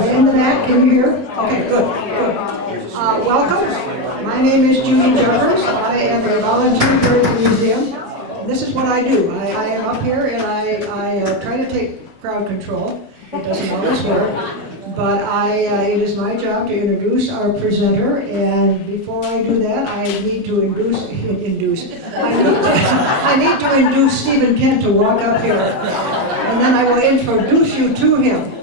Way in the back, can you hear? Okay, good. Welcome. My name is Judy Jeffers. I am a volunteer here at the museum. This is what I do. I am up here and I try to take crowd control. It doesn't always work. But it is my job to introduce our presenter, and before I do that, I need to induce Stephen Kent to walk up here, and then I will introduce you to him.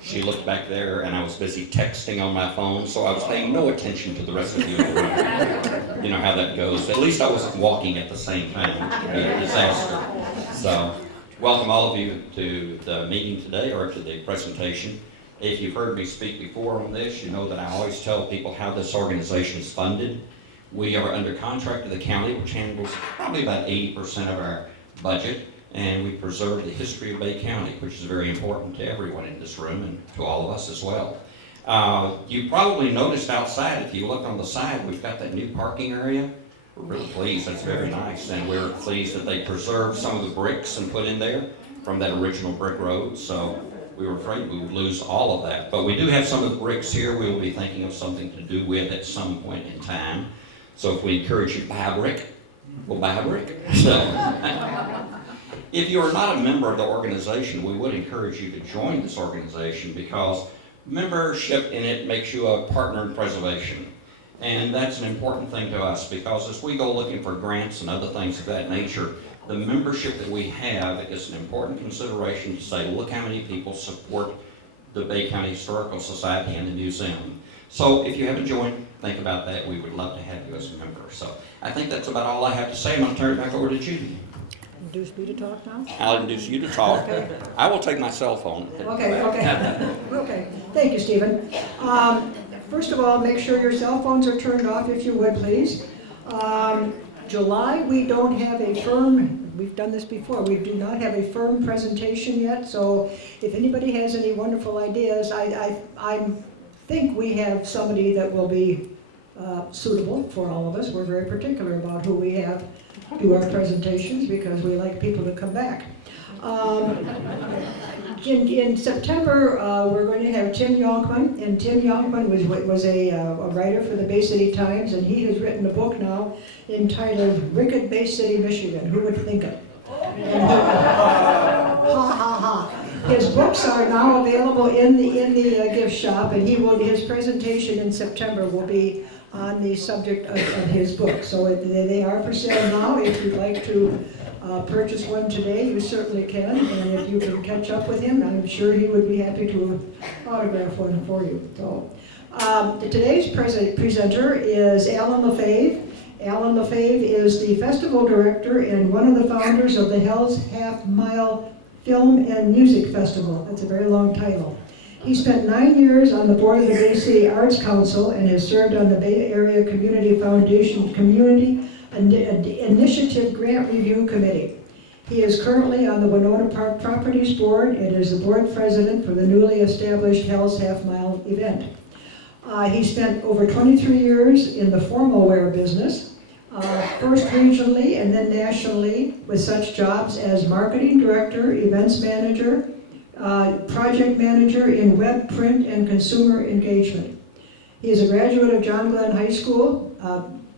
She looked back there, and I was busy texting on my phone, so I was paying no attention to the rest of you in the room. You know how that goes. At least I wasn't walking at the same time, which would be a disaster. So, welcome all of you to the meeting today, or to the presentation. If you've heard me speak before on this, you know that I always tell people how this organization is funded. We are under contract to the county, which handles probably about 80% of our budget, and we preserve the history of Bay County, which is very important to everyone in this room and to all of us as well. You probably noticed outside, if you look on the side, we've got that new parking area. We're really pleased, that's very nice, and we're pleased that they preserved some of the bricks and put in there from that original brick road, so we were afraid we would lose all of that. But we do have some of the bricks here we will be thinking of something to do with at some point in time. So if we encourage you to buy a brick, we'll buy a brick. So, if you are not a member of the organization, we would encourage you to join this organization because membership in it makes you a partner in preservation. And that's an important thing to us because as we go looking for grants and other things of that nature, the membership that we have is an important consideration to say, look how many people support the Bay County Historical Society and the museum. So if you haven't joined, think about that. We would love to have you as a member. So I think that's about all I have to say. I'm going to turn it back over to Judy. Induce me to talk now? I'll induce you to talk. Okay. I will take my cell phone. Okay. Thank you, Stephen. First of all, make sure your cell phones are turned off if you would, please. July, we don't have a firm, we've done this before, we do not have a firm presentation yet, so if anybody has any wonderful ideas, I think we have somebody that will be suitable for all of us. We're very particular about who we have do our presentations because we like people to come back. In September, we're going to have Tim Yonkman, and Tim Yonkman was a writer for the Bay City Times, and he has written a book now entitled Wicked Bay City, Michigan. Who would think it? His books are now available in the gift shop, and his presentation in September will be on the subject of his book. So they are for sale now. If you'd like to purchase one today, you certainly can, and if you can catch up with him, I'm sure he would be happy to autograph one for you. So, today's presenter is Alan LaFave. Alan LaFave is the festival director and one of the founders of the Hell's Half Mile Film and Music Festival. That's a very long title. He spent 9 years on the board of the Bay City Arts Council and has served on the Bay Area Community Foundation Community Initiative Grant Review Committee. He is currently on the Winona Park Properties Board and is the board president for the newly established Hell's Half Mile event. He spent over 23 years in the formal wear business, first regionally and then nationally with such jobs as marketing director, events manager, project manager in web, print, and consumer engagement. He is a graduate of John Glenn High School,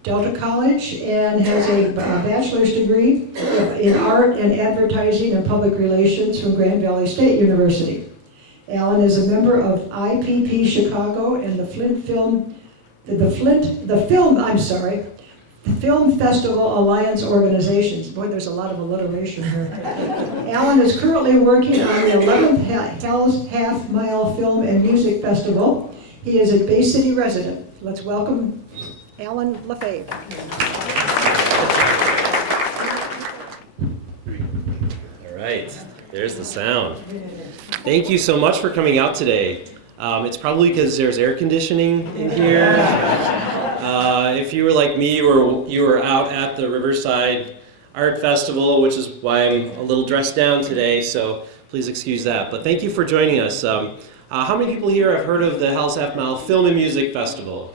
Delta College, and has a bachelor's degree in art and advertising and public relations from Grand Valley State University. Alan is a member of IPP Chicago and the Film Festival Alliance organizations. Boy, there's a lot of alliteration here. Alan is currently working on the 11th Hell's Half Mile Film and Music Festival. He is a Bay City resident. Let's welcome Alan LaFave. All right, there's the sound. Thank you so much for coming out today. It's probably because there's air conditioning in here. If you were like me, you were out at the Riverside Art Festival, which is why I'm a little dressed down today, so please excuse that. But thank you for joining us. How many people here have heard of the Hell's Half Mile Film and Music Festival?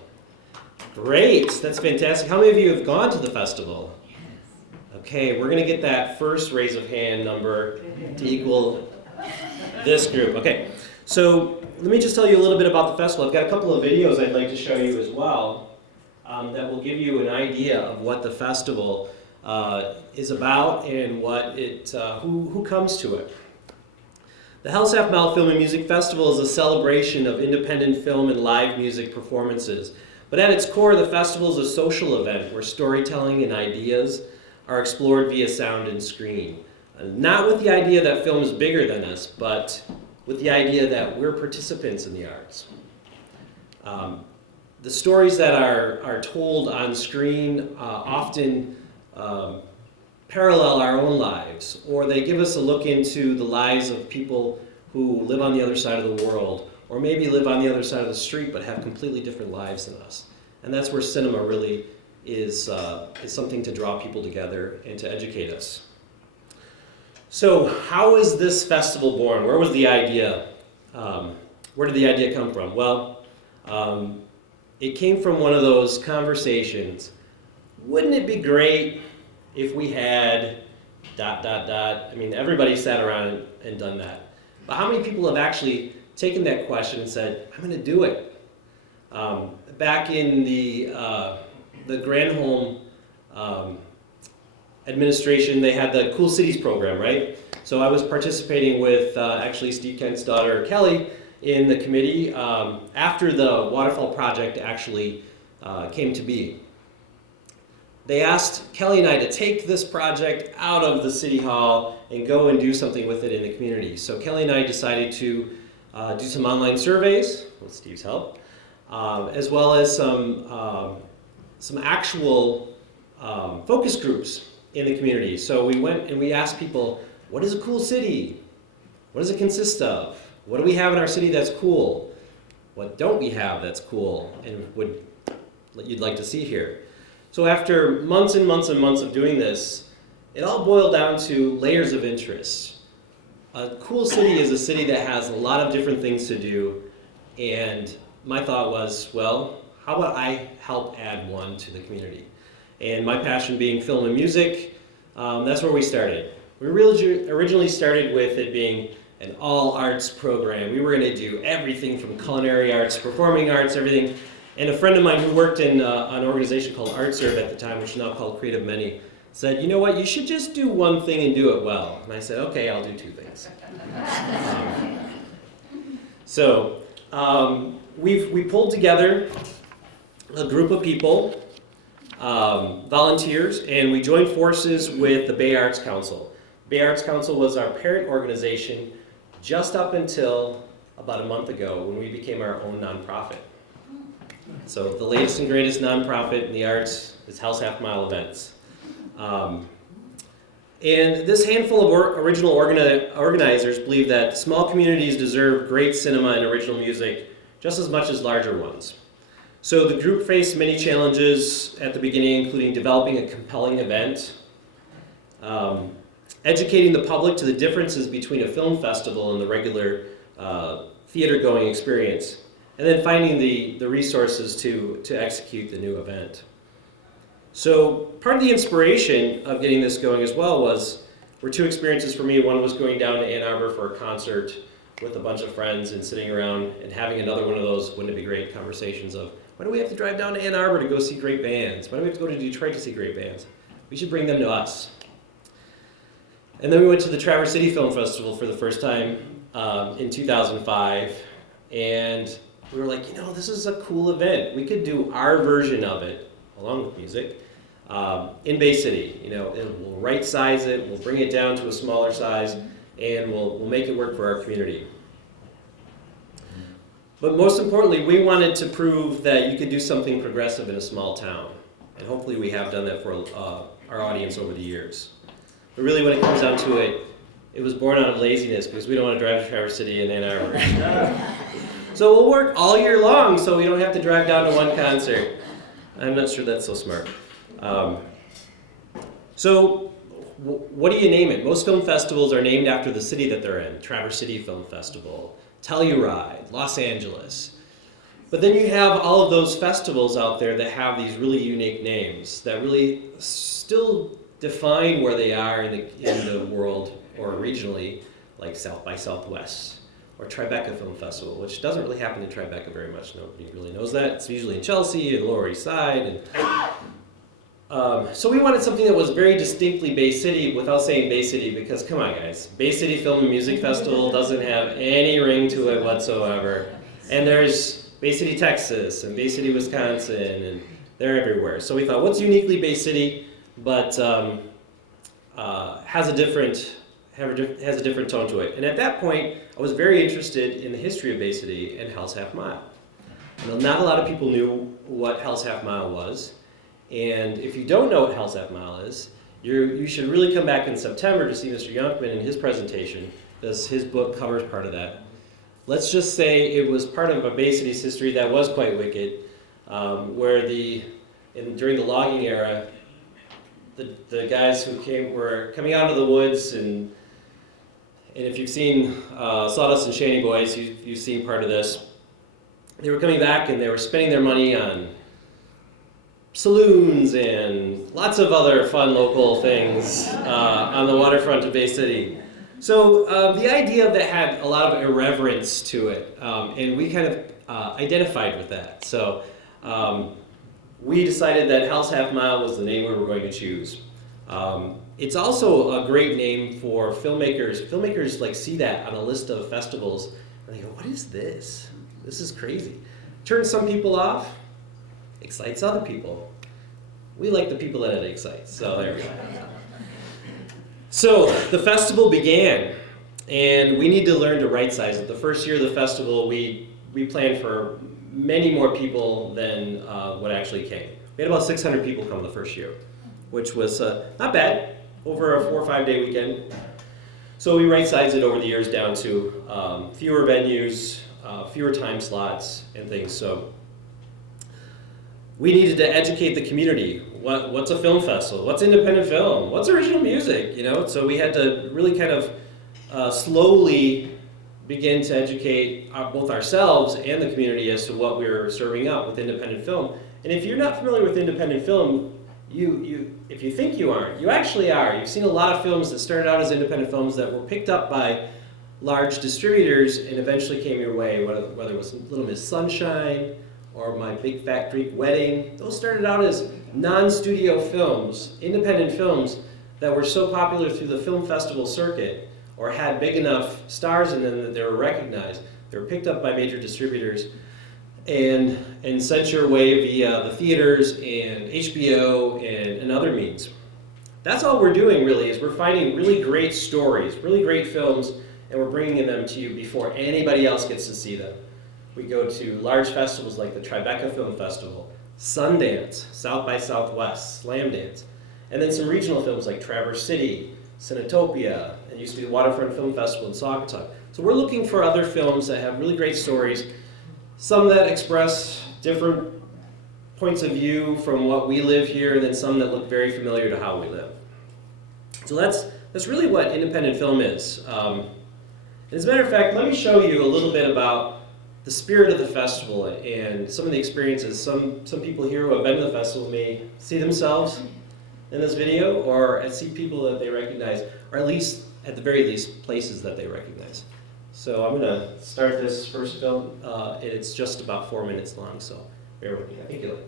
Great, that's fantastic. How many of you have gone to the festival? Okay, we're going to get that first raise of hand number to equal This group, okay. So let me just tell you a little bit about the festival. I've got a couple of videos I'd like to show you as well that will give you an idea of what the festival is about and what who comes to it. The Hell's Half Mile Film and Music Festival is a celebration of independent film and live music performances. But at its core, the festival is a social event where storytelling and ideas are explored via sound and screen. Not with the idea that film is bigger than us, but with the idea that we're participants in the arts. The stories that are told on screen often parallel our own lives, or they give us a look into the lives of people who live on the other side of the world, or maybe live on the other side of the street but have completely different lives than us. And that's where cinema really is something to draw people together and to educate us. So how is this festival born? Where was the idea? Where did the idea come from? Well, it came from one of those conversations. Wouldn't it be great if we had ... I mean, everybody sat around and done that. But how many people have actually taken that question and said, I'm going to do it? Back in the Granholm administration, they had the Cool Cities program, right? So I was participating with actually Steve Kent's daughter, Kelly, in the committee after the Waterfall Project actually came to be. They asked Kelly and I to take this project out of the City Hall and go and do something with it in the community. So Kelly and I decided to do some online surveys, with Steve's help, as well as some actual focus groups in the community. So we went and we asked people, what is a cool city? What does it consist of? What do we have in our city that's cool? What don't we have that's cool and you'd like to see here? So after months and months and months of doing this, it all boiled down to layers of interest. A cool city is a city that has a lot of different things to do, and my thought was, well, how about I help add one to the community? And my passion being film and music, that's where we started. We really originally started with it being an all arts program. We were going to do everything from culinary arts, performing arts, everything. And a friend of mine who worked in an organization called ArtServe at the time, which is now called Creative Many, said, you know what, you should just do one thing and do it well. And I said, okay, I'll do two things. We pulled together a group of people, volunteers, and we joined forces with the Bay Arts Council. Bay Arts Council was our parent organization just up until about a month ago when we became our own nonprofit. So the latest and greatest nonprofit in the arts is Hell's Half Mile Events. And this handful of original organizers believe that small communities deserve great cinema and original music just as much as larger ones. So the group faced many challenges at the beginning, including developing a compelling event, educating the public to the differences between a film festival and the regular theater-going experience, and then finding the resources to execute the new event. So part of the inspiration of getting this going as well were two experiences for me. One was going down to Ann Arbor for a concert with a bunch of friends and sitting around and having another one of those wouldn't it be great conversations of, why do we have to drive down to Ann Arbor to go see great bands? Why do we have to go to Detroit to see great bands? We should bring them to us. And then we went to the Traverse City Film Festival for the first time in 2005, and we were like, this is a cool event. We could do our version of it, along with music, in Bay City. We'll right size it, we'll bring it down to a smaller size, and we'll make it work for our community. But most importantly, we wanted to prove that you could do something progressive in a small town. And hopefully we have done that for our audience over the years. But really when it comes down to it, it was born out of laziness because we don't want to drive to Traverse City and Ann Arbor. So we'll work all year long so we don't have to drive down to one concert. I'm not sure that's so smart. So what do you name it? Most film festivals are named after the city that they're in. Traverse City Film Festival, Telluride, Los Angeles. But then you have all of those festivals out there that have these really unique names that really still define where they are in the world or regionally, like South by Southwest, or Tribeca Film Festival, which doesn't really happen in Tribeca very much. Nobody really knows that. It's usually in Chelsea and Lower East Side. So we wanted something that was very distinctly Bay City without saying Bay City, because come on guys, Bay City Film and Music Festival doesn't have any ring to it whatsoever. And there's Bay City, Texas, and Bay City, Wisconsin, and they're everywhere. So we thought, what's uniquely Bay City, but has a different tone to it. And at that point, I was very interested in the history of Bay City and Hell's Half Mile. Not a lot of people knew what Hell's Half Mile was. And if you don't know what Hell's Half Mile is, you should really come back in September to see Mr. Youngman and his presentation, because his book covers part of that. Let's just say it was part of a Bay City's history that was quite wicked, where during the logging era, the guys who were coming out of the woods, and if you've seen Sawdust and Shanty Boys, you've seen part of this. They were coming back and they were spending their money on saloons and lots of other fun local things on the waterfront of Bay City. So the idea of that had a lot of irreverence to it, and we kind of identified with that. So we decided that Hell's Half Mile was the name we were going to choose. It's also a great name for filmmakers. Filmmakers like see that on a list of festivals, and they go, "What is this? This is crazy." Turns some people off, excites other people. We like the people that it excites, so there we go. So the festival began, and we need to learn to right size it. The first year of the festival, we planned for many more people than what actually came. We had about 600 people come the first year, which was not bad, over a 4 or 5 day weekend. So we right sized it over the years down to fewer venues, fewer time slots, and things. So we needed to educate the community. What's a film festival? What's independent film? What's original music? So we had to really kind of slowly begin to educate both ourselves and the community as to what we were serving up with independent film. And if you're not familiar with independent film, if you think you aren't, you actually are. You've seen a lot of films that started out as independent films that were picked up by large distributors and eventually came your way, whether it was Little Miss Sunshine or My Big Fat Greek Wedding. Those started out as non-studio films, independent films that were so popular through the film festival circuit or had big enough stars in them that they were recognized. They were picked up by major distributors and sent your way via the theaters and HBO and other means. That's all we're doing really, is we're finding really great stories, really great films, and we're bringing them to you before anybody else gets to see them. We go to large festivals like the Tribeca Film Festival, Sundance, South by Southwest, Slamdance, and then some regional films like Traverse City, Cinetopia, and used to be the Waterfront Film Festival in Saugatuck. So we're looking for other films that have really great stories, some that express different points of view from what we live here, and then some that look very familiar to how we live. So that's really what independent film is. As a matter of fact, let me show you a little bit about the spirit of the festival and some of the experiences. Some people here who have been to the festival may see themselves in this video, or see people that they recognize, or at least, at the very least, places that they recognize. So I'm going to start this first film, and it's just about 4 minutes long, so bear with me. I think you'll like it.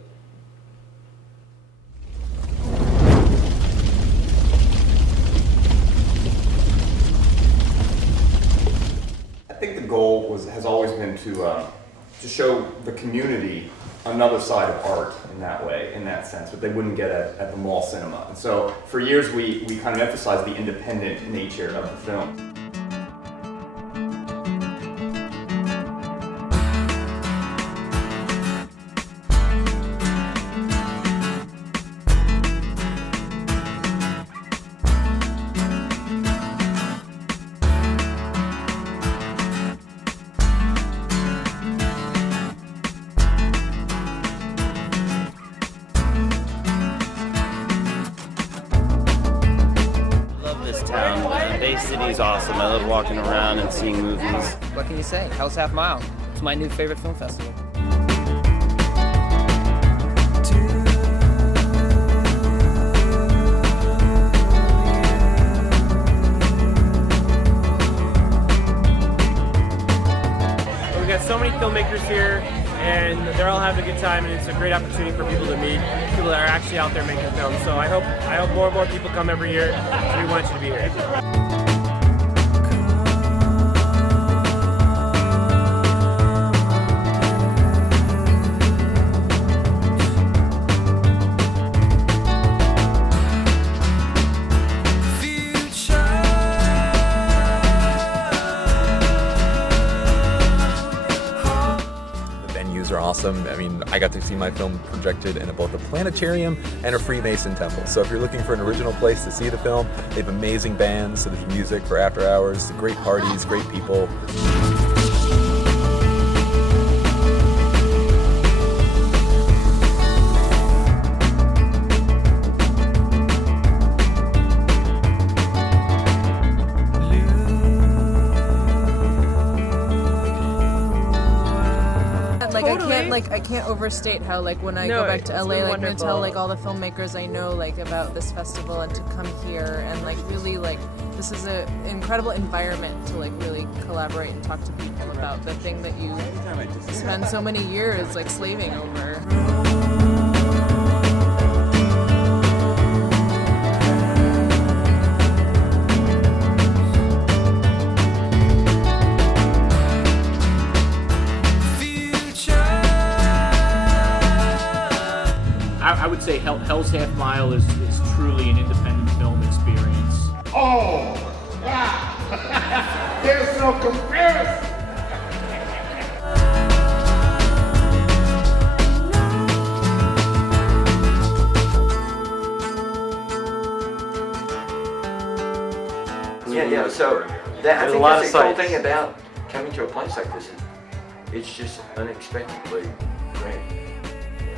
I think the goal has always been to show the community another side of art in that way, in that sense, that they wouldn't get at the mall cinema. And so for years we kind of emphasized the independent nature of the film. Bay City is awesome. I love walking around and seeing movies. What can you say? Hell's Half Mile. It's my new favorite film festival. so many filmmakers here, and they're all having a good time, and it's a great opportunity for people to meet people that are actually out there making films. So I hope more and more people come every year. So we want you to be here. Are awesome. I mean, I got to see my film projected in both a planetarium and a Freemason temple. So if you're looking for an original place to see the film, they have amazing bands, so there's music for after hours, great parties, great people. I can't overstate how when I go back to LA, I'm gonna tell all the filmmakers I know about this festival and to come here and really this is an incredible environment to really collaborate and talk to people about the thing that you spend so many years slaving over. I would say Hell's Half Mile is truly an independent film experience. Oh, wow! There's no comparison! Yeah, so I think that's the cool thing about coming to a place like this. It's just unexpectedly great.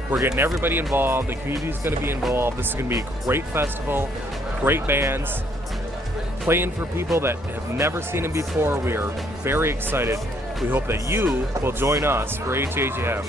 We're getting everybody involved, the community's going to be involved, this is going to be a great festival, great bands, playing for people that have never seen them before. We are very excited. We hope that you will join us for HHM.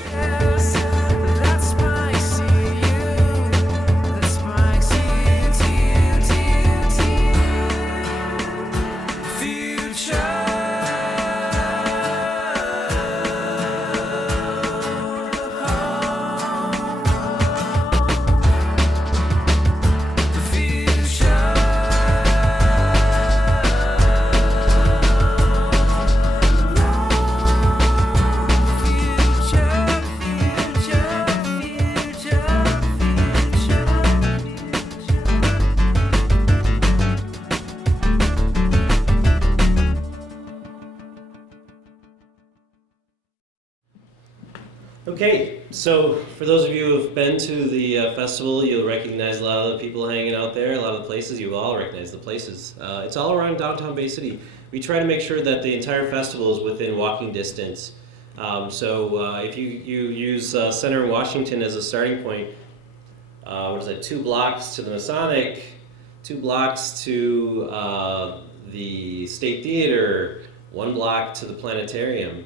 Okay, so for those of you who have been to the festival, you'll recognize a lot of the people hanging out there, a lot of the places. You will all recognize the places. It's all around downtown Bay City. We try to make sure that the entire festival is within walking distance. If you use Center in Washington as a starting point, 2 blocks to the Masonic, 2 blocks to the State Theater, 1 block to the Planetarium.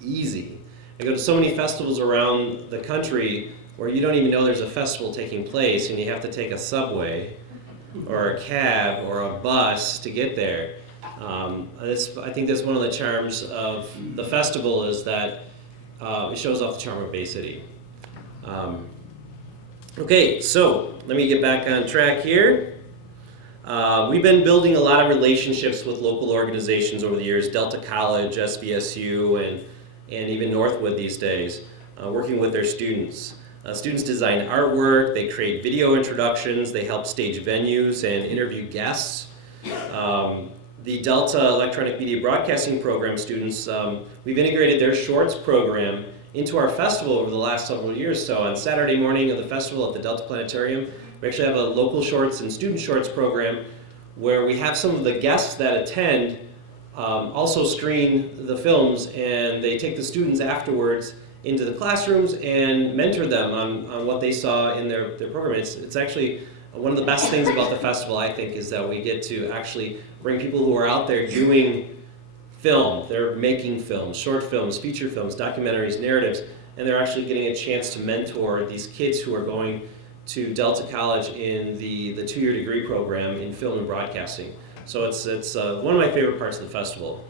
Easy. I go to so many festivals around the country where you don't even know there's a festival taking place and you have to take a subway or a cab or a bus to get there. I think that's one of the charms of the festival is that it shows off the charm of Bay City. Okay, so let me get back on track here. We've been building a lot of relationships with local organizations over the years, Delta College, SVSU, and even Northwood these days, working with their students. Students design artwork, they create video introductions, they help stage venues and interview guests. The Delta Electronic Media Broadcasting Program students, we've integrated their shorts program into our festival over the last several years. So on Saturday morning of the festival at the Delta Planetarium, we actually have a local shorts and student shorts program where we have some of the guests that attend also screen the films, and they take the students afterwards into the classrooms and mentor them on what they saw in their program. It's actually one of the best things about the festival, I think, is that we get to actually bring people who are out there doing film. They're making films, short films, feature films, documentaries, narratives, and they're actually getting a chance to mentor these kids who are going to Delta College in the 2-year degree program in film and broadcasting. So it's one of my favorite parts of the festival.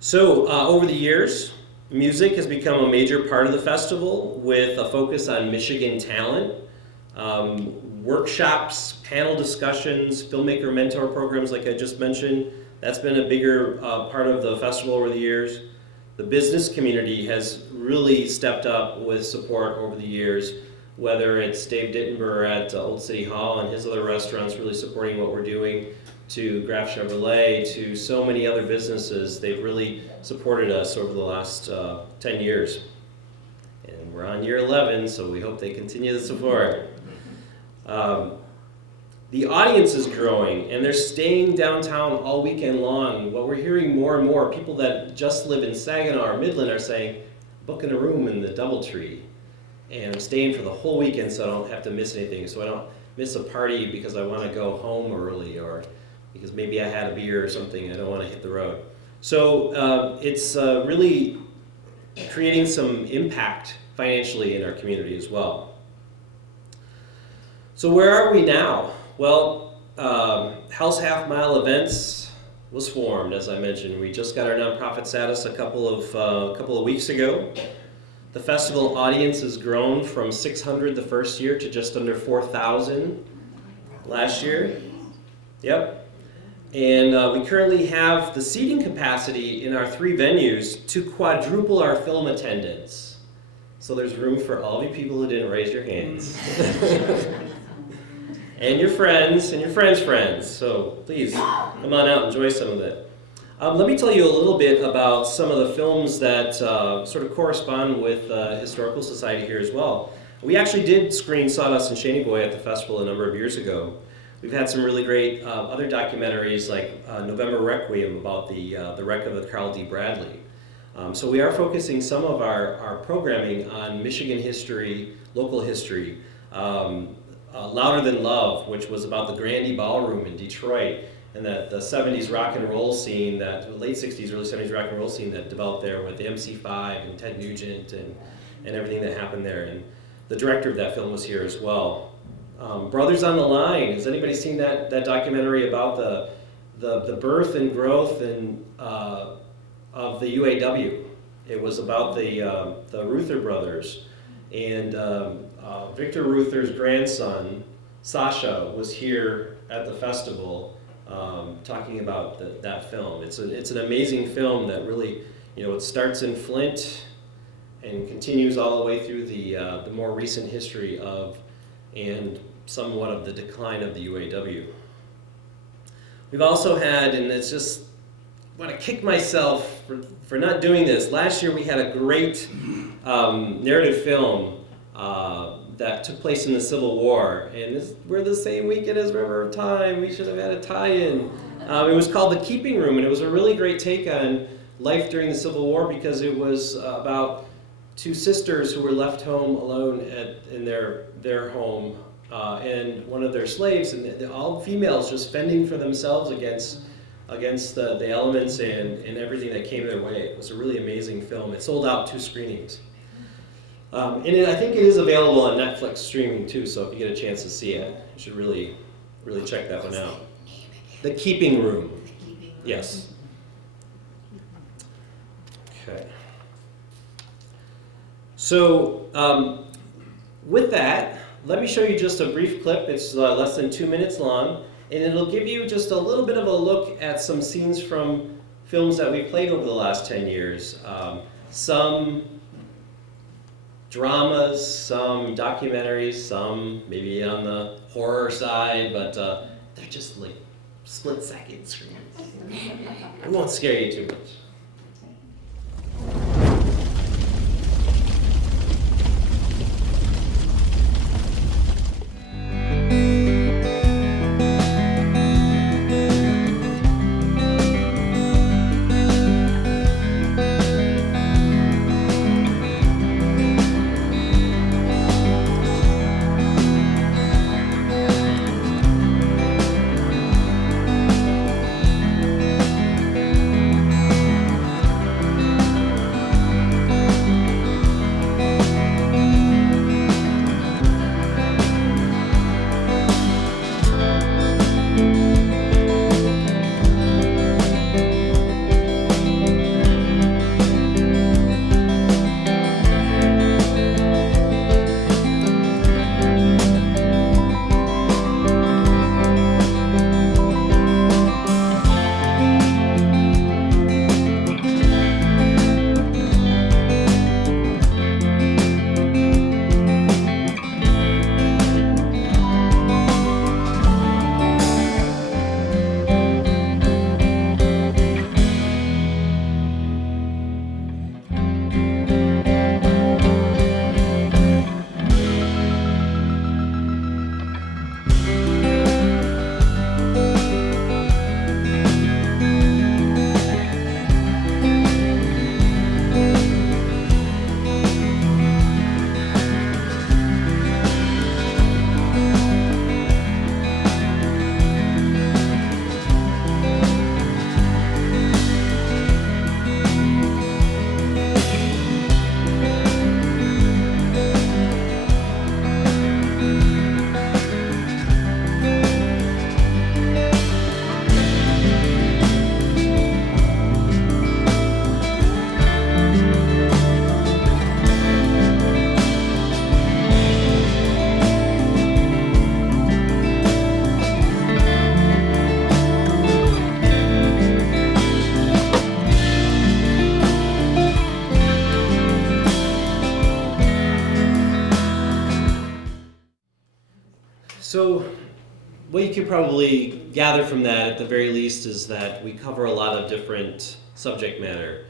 So over the years, music has become a major part of the festival with a focus on Michigan talent. Workshops, panel discussions, filmmaker mentor programs like I just mentioned, that's been a bigger part of the festival over the years. The business community has really stepped up with support over the years, whether it's Dave Dittenber at Old City Hall and his other restaurants really supporting what we're doing, to Graf Chevrolet, to so many other businesses. They've really supported us over the last 10 years. And we're on year 11, so we hope they continue the support. The audience is growing, and they're staying downtown all weekend long. What we're hearing more and more, people that just live in Saginaw or Midland are saying, booking a room in the DoubleTree, and I'm staying for the whole weekend so I don't have to miss anything, so I don't miss a party because I want to go home early, or because maybe I had a beer or something, I don't want to hit the road. So it's really creating some impact financially in our community as well. So where are we now? Well, Hell's Half Mile Events was formed, as I mentioned. We just got our nonprofit status a couple of weeks ago. The festival audience has grown from 600 the first year to just under 4,000 last year. Yep. And we currently have the seating capacity in our 3 venues to quadruple our film attendance. So there's room for all of you people who didn't raise your hands. And your friends, and your friends' friends. So please, come on out, enjoy some of it. Let me tell you a little bit about some of the films that sort of correspond with Historical Society here as well. We actually did screen Sawdust and Shaney Boy at the festival a number of years ago. We've had some really great other documentaries like November Requiem about the wreck of the Carl D. Bradley. So we are focusing some of our programming on Michigan history, local history. Louder Than Love, which was about the Grandy Ballroom in Detroit, and that the 70s rock and roll scene, that late 60s, early 70s rock and roll scene that developed there with the MC5 and Ted Nugent and everything that happened there. And the director of that film was here as well. Brothers on the Line. Has anybody seen that documentary about the birth and growth of the UAW? It was about the Ruther brothers, and Victor Ruther's grandson, Sasha, was here at the festival talking about that film. It's an amazing film that really, it starts in Flint and continues all the way through the more recent history of and somewhat of the decline of the UAW. We've also had, and it's just, I want to kick myself for not doing this. Last year we had a great narrative film that took place in the Civil War, and we're the same weekend as River of Time. We should have had a tie-in. It was called The Keeping Room, and it was a really great take on life during the Civil War because it was about 2 sisters who were left home alone in their home, and one of their slaves, and all females just fending for themselves against the elements and everything that came their way. It was a really amazing film. It sold out 2 screenings. And I think it is available on Netflix streaming too, so if you get a chance to see it, you should really, really check that one out. The Keeping Room. Yes. Okay. So, with that, let me show you just a brief clip. It's less than 2 minutes long, and it'll give you just a little bit of a look at some scenes from films that we played over the last 10 years. Some dramas, some documentaries, some maybe on the horror side, but they're just like split-second screens. It won't scare you too much. what you could probably gather from that, at the very least, is that we cover a lot of different subject matter.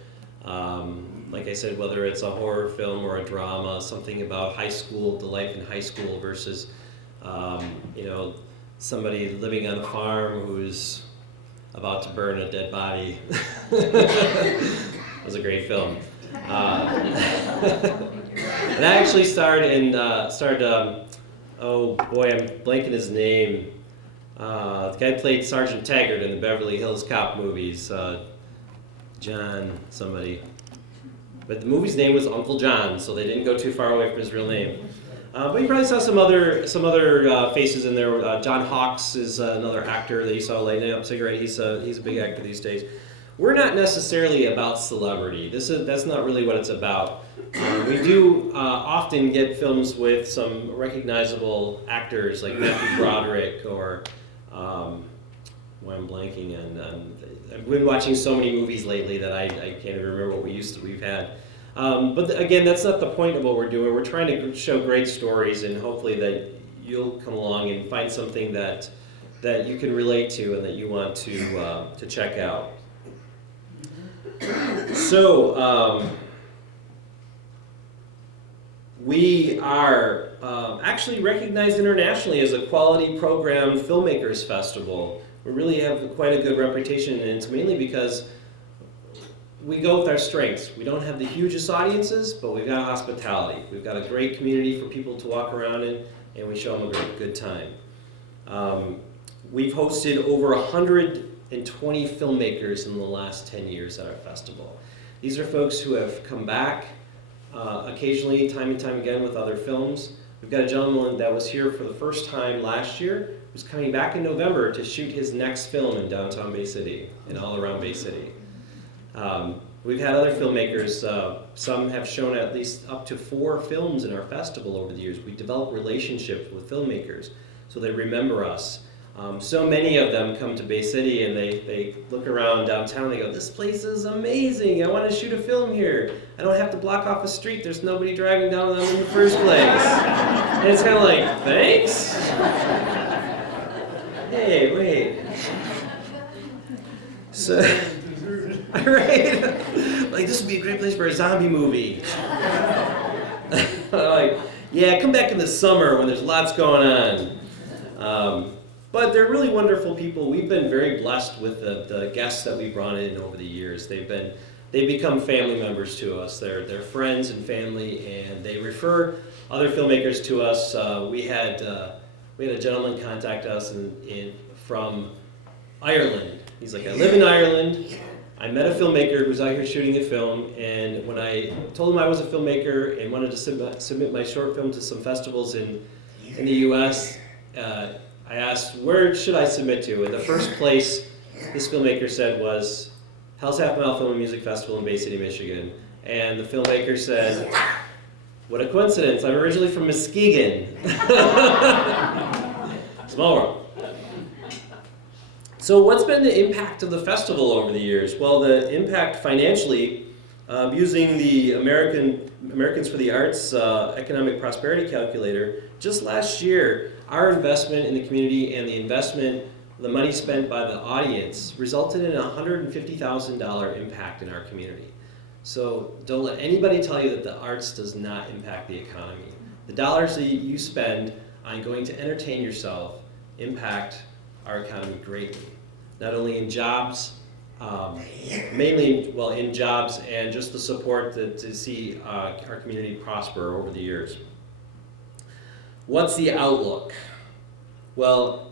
Like I said, whether it's a horror film or a drama, something about high school, the life in high school versus, somebody living on a farm who's about to burn a dead body. It was a great film. And I actually starred, oh boy, I'm blanking his name. The guy played Sergeant Taggart in the Beverly Hills Cop movies. John somebody. But the movie's name was Uncle John, so they didn't go too far away from his real name. But you probably saw some other faces in there. John Hawkes is another actor that you saw lighting up cigarette. He's a big actor these days. We're not necessarily about celebrity. That's not really what it's about. We do often get films with some recognizable actors like Matthew Broderick or I'm blanking on. I've been watching so many movies lately that I can't even remember what we've had. But again, that's not the point of what we're doing. We're trying to show great stories, and hopefully that you'll come along and find something that you can relate to and that you want to check out. So we are actually recognized internationally as a quality program filmmakers festival. We really have quite a good reputation, and it's mainly because we go with our strengths. We don't have the hugest audiences, but we've got hospitality. We've got a great community for people to walk around in, and we show them a good time. We've hosted over 120 filmmakers in the last 10 years at our festival. These are folks who have come back occasionally, time and time again, with other films. We've got a gentleman that was here for the first time last year, who's coming back in November to shoot his next film in downtown Bay City and all around Bay City. We've had other filmmakers, some have shown at least up to 4 films in our festival over the years. We develop relationships with filmmakers so they remember us. So many of them come to Bay City and they look around downtown and they go, this place is amazing, I want to shoot a film here. I don't have to block off a street, there's nobody driving down them in the first place. And it's kind of like, thanks? Hey, wait. So, right? Like, this would be a great place for a zombie movie. Like, yeah, come back in the summer when there's lots going on. But they're really wonderful people. We've been very blessed with the guests that we've brought in over the years. They've become family members to us. They're friends and family, and they refer other filmmakers to us. We had a gentleman contact us from Ireland. He's like, I live in Ireland. I met a filmmaker who's out here shooting a film, and when I told him I was a filmmaker and wanted to submit my short film to some festivals in the U.S., I asked, where should I submit to? And the first place this filmmaker said was Hell's Half Mile Film and Music Festival in Bay City, Michigan. And the filmmaker said, what a coincidence, I'm originally from Muskegon. Small world. So what's been the impact of the festival over the years? Well, the impact financially, using the Americans for the Arts Economic Prosperity Calculator, just last year, our investment in the community and the money spent by the audience resulted in a $150,000 impact in our community. So don't let anybody tell you that the arts does not impact the economy. The dollars that you spend on going to entertain yourself impact our economy greatly. Not only in jobs, mainly in jobs and just the support to see our community prosper over the years. What's the outlook? Well,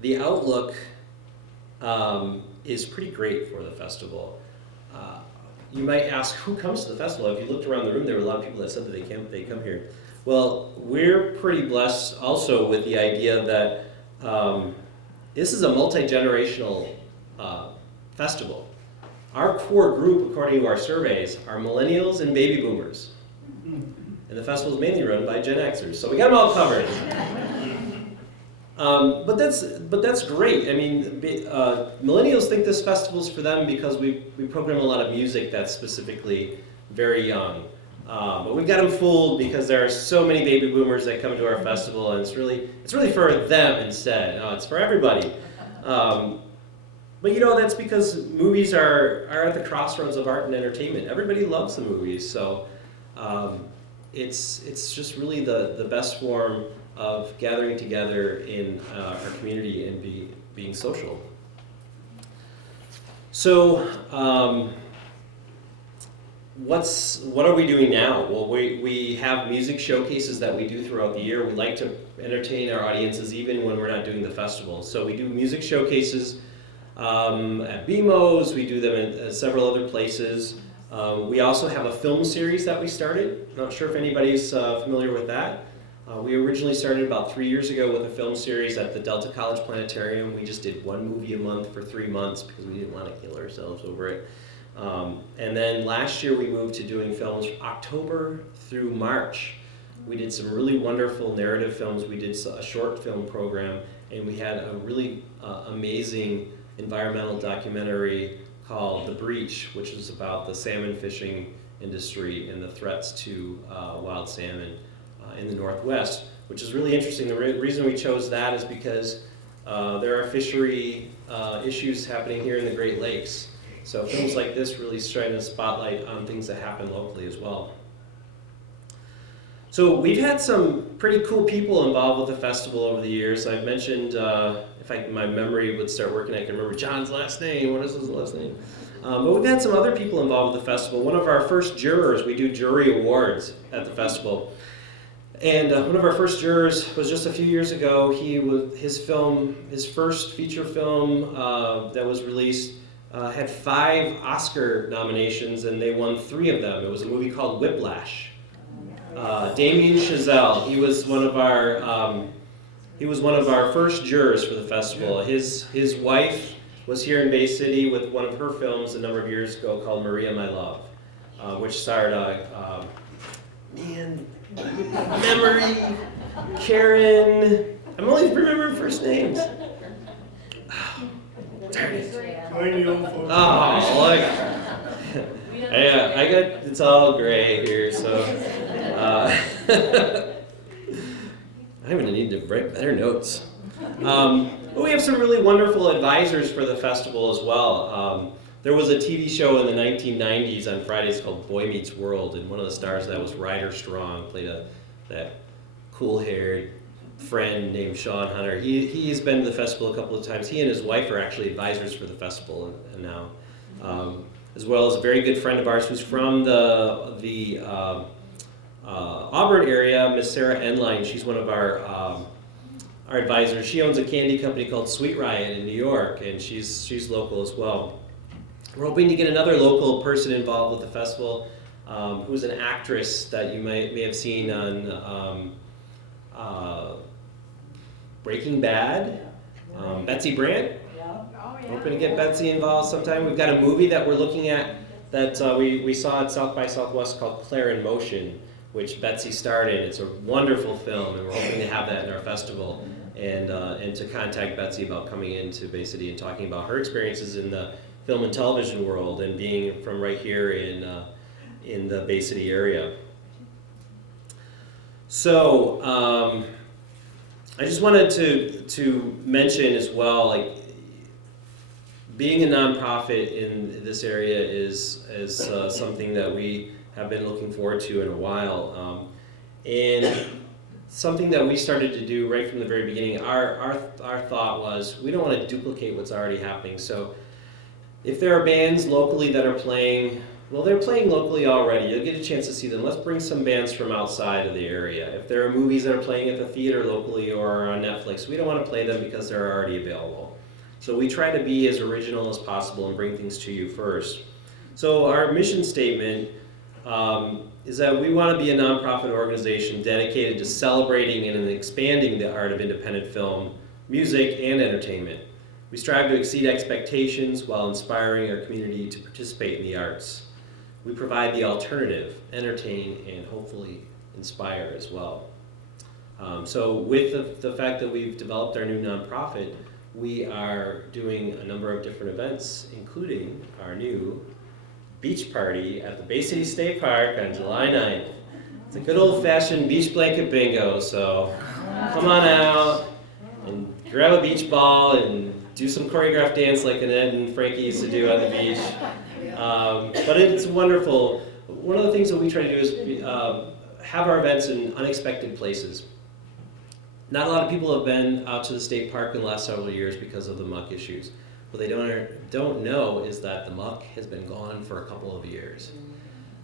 the outlook is pretty great for the festival. You might ask, who comes to the festival? If you looked around the room, there were a lot of people that said that they come here. Well, we're pretty blessed also with the idea that this is a multi-generational festival. Our core group, according to our surveys, are millennials and baby boomers. And the festival is mainly run by Gen Xers, so we got them all covered. But that's great. I mean, millennials think this festival's for them because we program a lot of music that's specifically very young. But we've got them fooled because there are so many baby boomers that come to our festival, and it's really for them instead. No, it's for everybody. But that's because movies are at the crossroads of art and entertainment. Everybody loves the movies, so it's just really the best form of gathering together in our community and being social. So what are we doing now? Well, we have music showcases that we do throughout the year. We like to entertain our audiences even when we're not doing the festival. So we do music showcases at BMO's, we do them in several other places. We also have a film series that we started. Not sure if anybody's familiar with that. We originally started about 3 years ago with a film series at the Delta College Planetarium. We just did one movie a month for 3 months because we didn't want to kill ourselves over it. And then last year we moved to doing films October through March. We did some really wonderful narrative films. We did a short film program, and we had a really amazing environmental documentary called The Breach, which is about the salmon fishing industry and the threats to wild salmon in the Northwest, which is really interesting. The reason we chose that is because there are fishery issues happening here in the Great Lakes. So films like this really shine a spotlight on things that happen locally as well. So we've had some pretty cool people involved with the festival over the years. I've mentioned, if my memory would start working, I can remember John's last name. What is his last name? But we've had some other people involved with the festival. One of our first jurors, we do jury awards at the festival. And one of our first jurors was just a few years ago. His first feature film that was released had 5 Oscar nominations, and they won 3 of them. It was a movie called Whiplash. Damien Chazelle, he was one of our first jurors for the festival. His wife was here in Bay City with one of her films a number of years ago called Maria, My Love, which starred memory, Karen. I'm only remembering first names. Darn it. Oh, look. It's all gray here, so I'm gonna need to write better notes. But we have some really wonderful advisors for the festival as well. There was a TV show in the 1990s on Fridays called Boy Meets World, and one of the stars of that was Ryder Strong, played that cool-haired friend named Sean Hunter. He's been to the festival a couple of times. He and his wife are actually advisors for the festival and now, as well as a very good friend of ours who's from the Auburn area, Miss Sarah Enline. She's one of our advisors. She owns a candy company called Sweet Riot in New York, and she's local as well. We're hoping to get another local person involved with the festival, who's an actress that you may have seen on Breaking Bad, Betsy Brandt. Hoping to get Betsy involved sometime. We've got a movie that we're looking at that we saw at South by Southwest called Claire in Motion, which Betsy starred in. It's a wonderful film, and we're hoping to have that in our festival, and to contact Betsy about coming into Bay City and talking about her experiences in the film and television world and being from right here in the Bay City area. So I just wanted to mention as well, like, being a nonprofit in this area is something that we have been looking forward to in a while, and something that we started to do right from the very beginning. Our thought was, we don't want to duplicate what's already happening. So if there are bands locally that are playing, well, they're playing locally already. You'll get a chance to see them. Let's bring some bands from outside of the area. If there are movies that are playing at the theater locally or on Netflix, we don't want to play them because they're already available. So we try to be as original as possible and bring things to you first. So our mission statement is that we want to be a nonprofit organization dedicated to celebrating and expanding the art of independent film, music, and entertainment. We strive to exceed expectations while inspiring our community to participate in the arts. We provide the alternative, entertain, and hopefully inspire as well. So with the fact that we've developed our new nonprofit, we are doing a number of different events, including our new beach party at the Bay City State Park on July 9th. It's a good old-fashioned beach blanket bingo, so come on out and grab a beach ball and do some choreographed dance like Annette and Frankie used to do on the beach. But it's wonderful. One of the things that we try to do is have our events in unexpected places. Not a lot of people have been out to the state park in the last several years because of the muck issues. What they don't know is that the muck has been gone for a couple of years.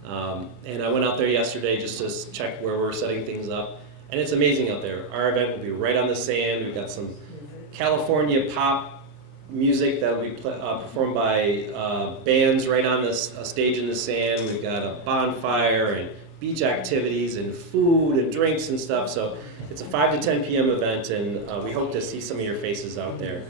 And I went out there yesterday just to check where we're setting things up, and it's amazing out there. Our event will be right on the sand. We've got some California pop music that will be performed by bands right on a stage in the sand. We've got a bonfire and beach activities and food and drinks and stuff. So it's a 5 to 10 p.m. event, and we hope to see some of your faces out there.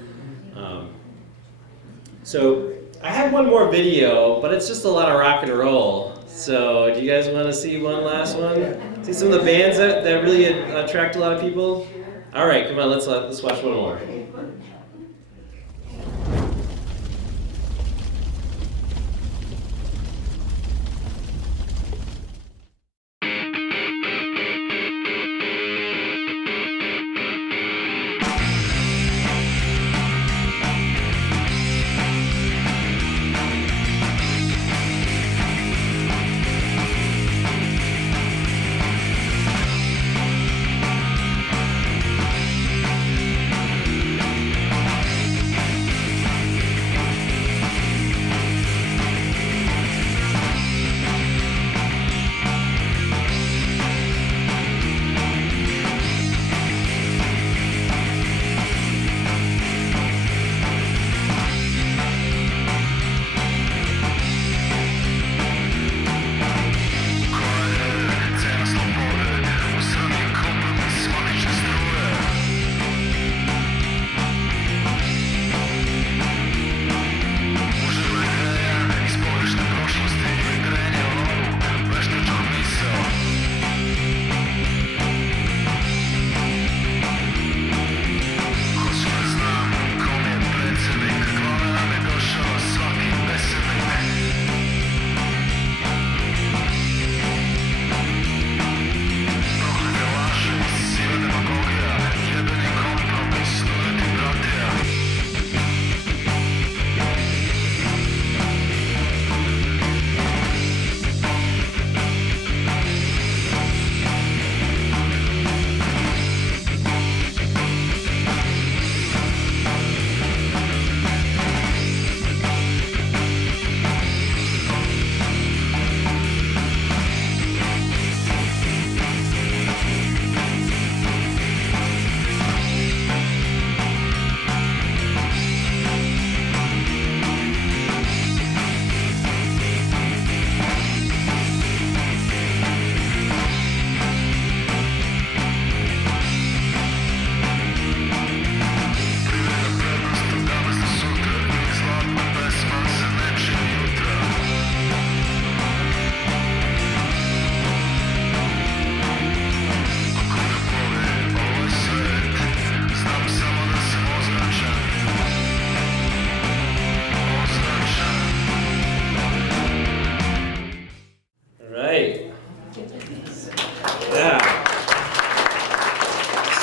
So I had one more video, but it's just a lot of rock and roll. So do you guys want to see one last one? See some of the bands that really attract a lot of people? All right, come on, let's watch one more.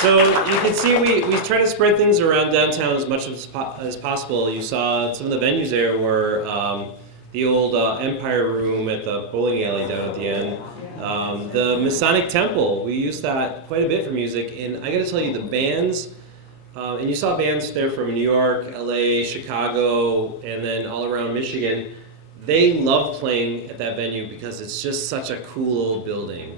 So you can see we try to spread things around downtown as much as possible. You saw some of the venues there were the old Empire Room at the bowling alley down at the end. The Masonic Temple, we used that quite a bit for music, and I gotta tell you, the bands, and you saw bands there from New York, LA, Chicago, and then all around Michigan. They love playing at that venue because it's just such a cool old building.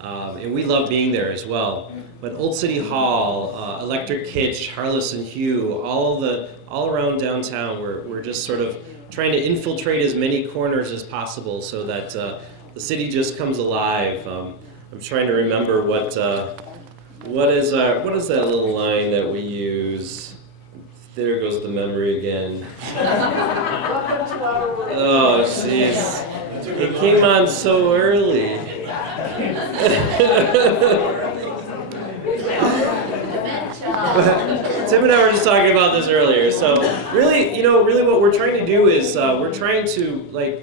And we love being there as well. But Old City Hall, Electric Kitsch, Harless and Hugh, all around downtown, we're just sort of trying to infiltrate as many corners as possible so that the city just comes alive. I'm trying to remember what is that little line that we use? There goes the memory again. Oh, jeez. It came on so early. Tim and I were just talking about this earlier. So really what we're trying to do is we're trying to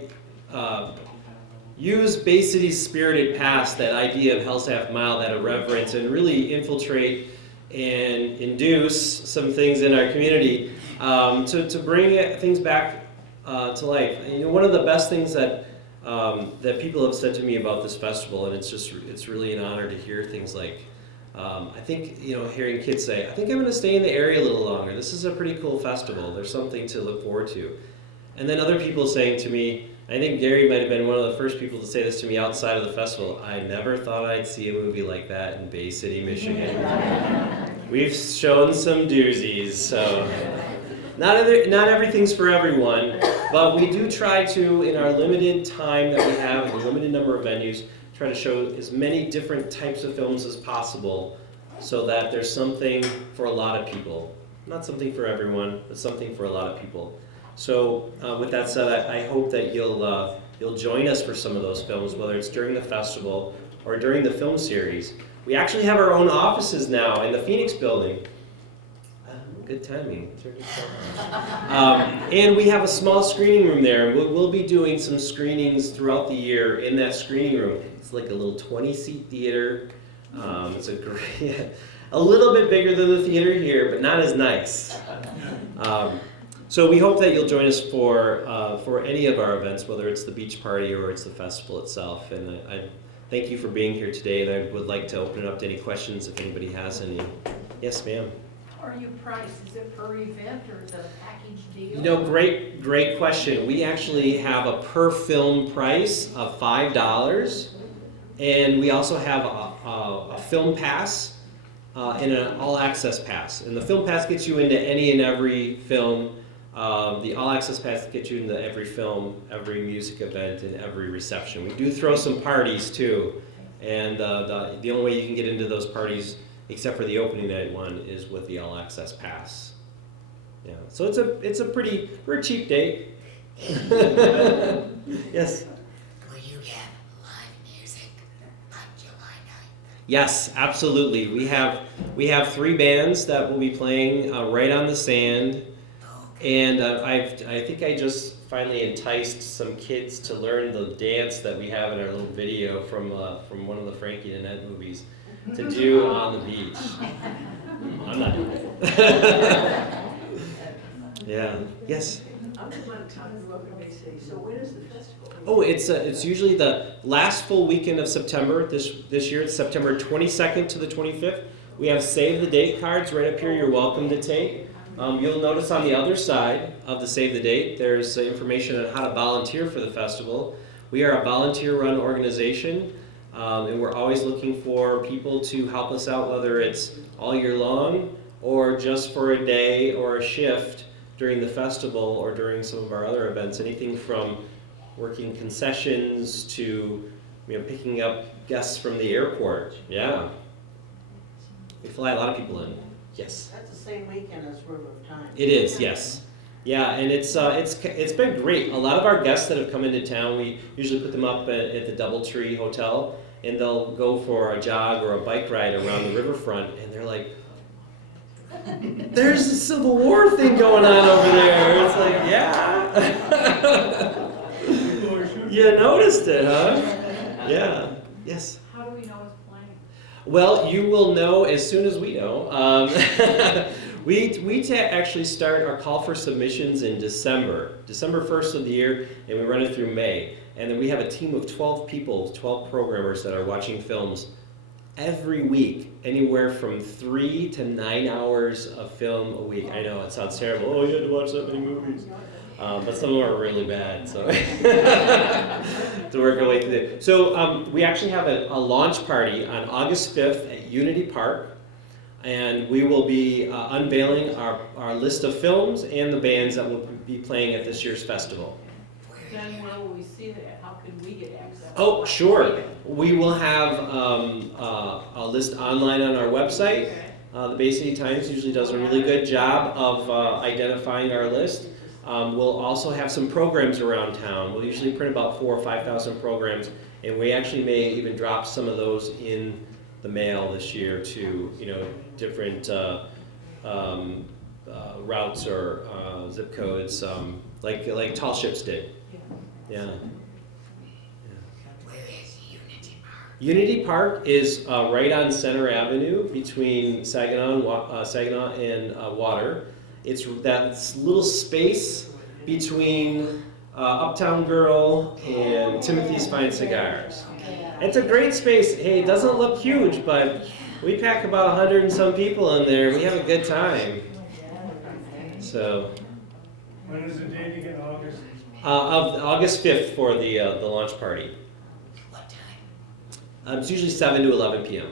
use Bay City's spirited past, that idea of Hell's Half Mile, that irreverence, and really infiltrate and induce some things in our community to bring things back to life. You know, one of the best things that that people have said to me about this festival, and it's really an honor to hear things like, I think, you know, hearing kids say, I think I'm going to stay in the area a little longer. This is a pretty cool festival. There's something to look forward to. And then other people saying to me, I think Gary might have been one of the first people to say this to me outside of the festival, I never thought I'd see a movie like that in Bay City, Michigan. We've shown some doozies, so not everything's for everyone, but we do try to, in our limited time that we have, and the limited number of venues, try to show as many different types of films as possible so that there's something for a lot of people. Not something for everyone, but something for a lot of people. So with that said, I hope that you'll join us for some of those films, whether it's during the festival or during the film series. We actually have our own offices now in the Phoenix building. Good timing. And we have a small screening room there. We'll be doing some screenings throughout the year in that screening room. It's like a little 20-seat theater. It's a little bit bigger than the theater here, but not as nice. So we hope that you'll join us for any of our events, whether it's the beach party or it's the festival itself. And I thank you for being here today, and I would like to open it up to any questions if anybody has any. Yes, ma'am. How are you priced? Is it per event or is it a package deal? You know, great question. We actually have a per film price of $5, and we also have a film pass and an all access pass. And the film pass gets you into any and every film. The all access pass gets you into every film, every music event, and every reception. We do throw some parties too, and the only way you can get into those parties, except for the opening night one, is with the all access pass. Yeah, so we're a cheap date. Yes. Will you have live music on July 9th? Yes, absolutely. We have 3 bands that will be playing right on the sand, and I think I just finally enticed some kids to learn the dance that we have in our little video from one of the Frankie and Annette movies to do on the beach. I'm not doing it. Yeah. Yes. I'm just want to talk about Bay City. So when is the festival? Oh, it's usually the last full weekend of September. This year it's September 22nd to the 25th. We have save the date cards right up here. You're welcome to take. You'll notice on the other side of the save the date, there's information on how to volunteer for the festival. We are a volunteer-run organization, and we're always looking for people to help us out, whether it's all year long or just for a day or a shift during the festival or during some of our other events. Anything from working concessions to picking up guests from the airport. Yeah. We fly a lot of people in. Yes. That's the same weekend as River of Time. It is, yes. Yeah, and it's been great. A lot of our guests that have come into town, we usually put them up at the Doubletree Hotel, and they'll go for a jog or a bike ride around the riverfront, and they're like, there's a Civil War thing going on over there. It's like, yeah. You noticed it, huh? Yeah. Yes. How do we know it's playing? Well, you will know as soon as we know. We actually start our call for submissions in December 1st of the year, and we run it through May. And then we have a team of 12 people, 12 programmers that are watching films every week, anywhere from 3 to 9 hours of film a week. I know, it sounds terrible. Oh, you had to watch that many movies. But some of them are really bad, so to work our way through it. So we actually have a launch party on August 5th at Unity Park, and we will be unveiling our list of films and the bands that will be playing at this year's festival. Then where will we see that? How can we get access? Oh, sure. We will have a list online on our website. The Bay City Times usually does a really good job of identifying our list. We'll also have some programs around town. We'll usually print about 4,000 or 5,000 programs, and we actually may even drop some of those in the mail this year to different routes or zip codes, like Tall Ships did. Yeah. Unity Park is right on Center Avenue between Saginaw and Water. It's that little space between Uptown Girl and Timothy's Fine Cigars. It's a great space. Hey, it doesn't look huge, but we pack about 100 and some people in there. We have a good time. So. When is the date again? August? August 5th for the launch party. What time? It's usually 7 to 11 p.m.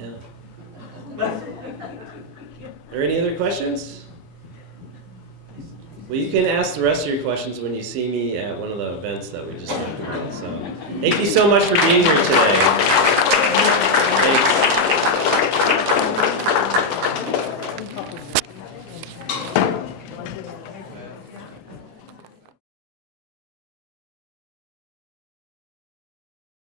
Yeah. Are there any other questions? Well, you can ask the rest of your questions when you see me at one of the events that we just talked about. So, thank you so much for being here today. Thanks.